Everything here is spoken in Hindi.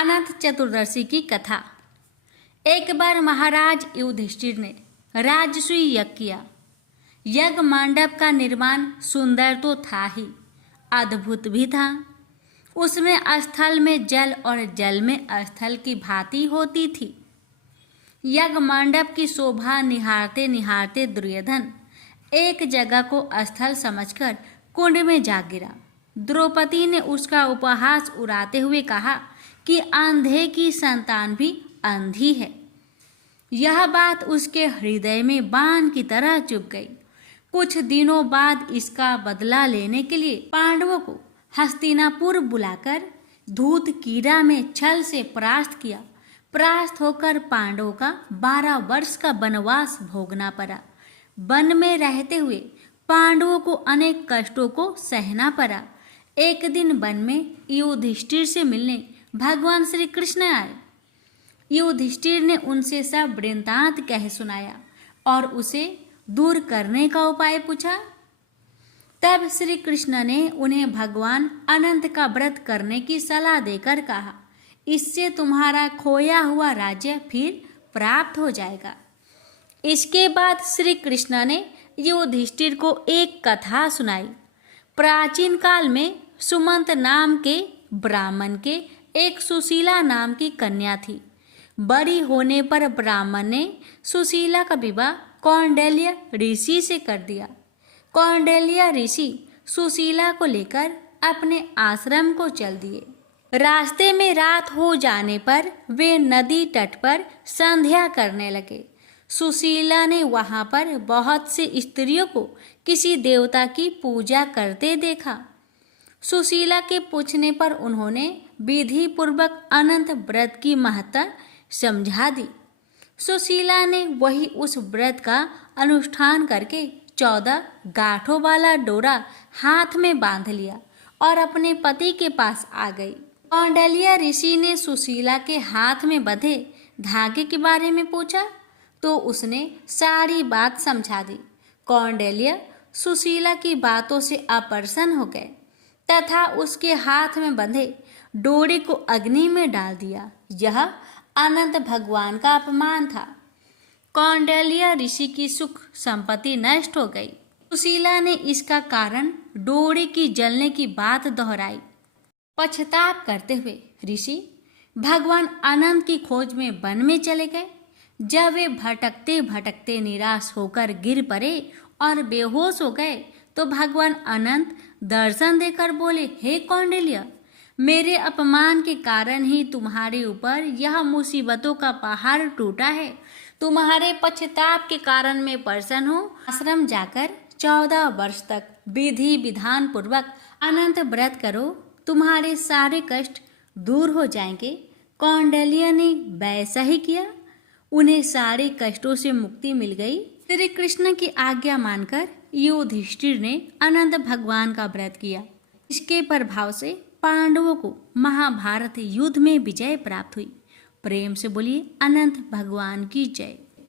अनंत चतुर्दशी की कथा। एक बार महाराज युधिष्ठिर ने राजसूय यज्ञ किया। यज्ञ मंडप का निर्माण सुंदर तो था ही, अद्भुत भी था। उसमें स्थल में जल और जल में स्थल की भांति होती थी। यज्ञ मंडप की शोभा निहारते निहारते दुर्योधन एक जगह को स्थल समझकर कुंड में जा गिरा। द्रौपदी ने उसका उपहास उड़ाते हुए कहा कि अंधे की संतान भी अंधी है। यह बात उसके हृदय में बाण की तरह चुभ गई। कुछ दिनों बाद इसका बदला लेने के लिए पांडवों को हस्तिनापुर बुलाकर धूत कीड़ा में छल से परास्त किया। परास्त होकर पांडवों का 12 वर्ष का वनवास भोगना पड़ा। वन में रहते हुए पांडवों को अनेक कष्टों को सहना पड़ा। एक दिन वन में युधिष्ठिर से मिलने भगवान श्री कृष्ण आए। युधिष्ठिर ने उनसे सब वृत्तांत कह सुनाया और उसे दूर करने का उपाय पूछा। तब श्री कृष्ण ने उन्हें भगवान अनंत का व्रत करने की सलाह देकर कहा, इससे तुम्हारा खोया हुआ राज्य फिर प्राप्त हो जाएगा। इसके बाद श्री कृष्ण ने युधिष्ठिर को एक कथा सुनाई। प्राचीन काल में सुमंत नाम के ब्राह्मण के एक सुशीला नाम की कन्या थी। बड़ी होने पर ब्राह्मण ने सुशीला का विवाह कौंडिल्य ऋषि से कर दिया। कौंडिल्य ऋषि सुशीला को लेकर अपने आश्रम को चल दिए। रास्ते में रात हो जाने पर वे नदी तट पर संध्या करने लगे। सुशीला ने वहां पर बहुत सी स्त्रियों को किसी देवता की पूजा करते देखा। सुशीला के पूछने पर उन्होंने विधि पूर्वक अनंत व्रत की महत्ता समझा दी। सुशीला ने वही उस व्रत का अनुष्ठान करके 14 गांठों वाला डोरा हाथ में बांध लिया और अपने पति के पास आ गई। कौंडिल्य ऋषि ने सुशीला के हाथ में बंधे धागे के बारे में पूछा तो उसने सारी बात समझा दी। कौंडिल्य सुशीला की बातों से अप्रसन्न हो गए तथा उसके हाथ में बंधे डोरे को अग्नि में डाल दिया। यह अनंत भगवान का अपमान था। कौंडिल्य ऋषि की सुख संपत्ति नष्ट हो गई। सुशीला ने इसका कारण डोरे की जलने की बात दोहराई। पश्चाताप करते हुए ऋषि भगवान अनंत की खोज में वन में चले गए। जब वे भटकते भटकते निराश होकर गिर पड़े और बेहोश हो गए तो भगवान अनंत दर्शन देकर बोले, हे कौंडिल्य, मेरे अपमान के कारण ही तुम्हारे ऊपर यह मुसीबतों का पहाड़ टूटा है। तुम्हारे पश्चाताप के कारण मैं प्रसन्न हूँ। आश्रम जाकर 14 वर्ष तक विधि विधान पूर्वक अनंत व्रत करो, तुम्हारे सारे कष्ट दूर हो जाएंगे। कौंडिल्य ने वैसा ही किया। उन्हें सारे कष्टों से मुक्ति मिल गई। श्री कृष्ण की आज्ञा मानकर युधिष्ठिर ने अनंत भगवान का व्रत किया। इसके प्रभाव से पांडवों को महाभारत युद्ध में विजय प्राप्त हुई। प्रेम से बोलिए अनंत भगवान की जय।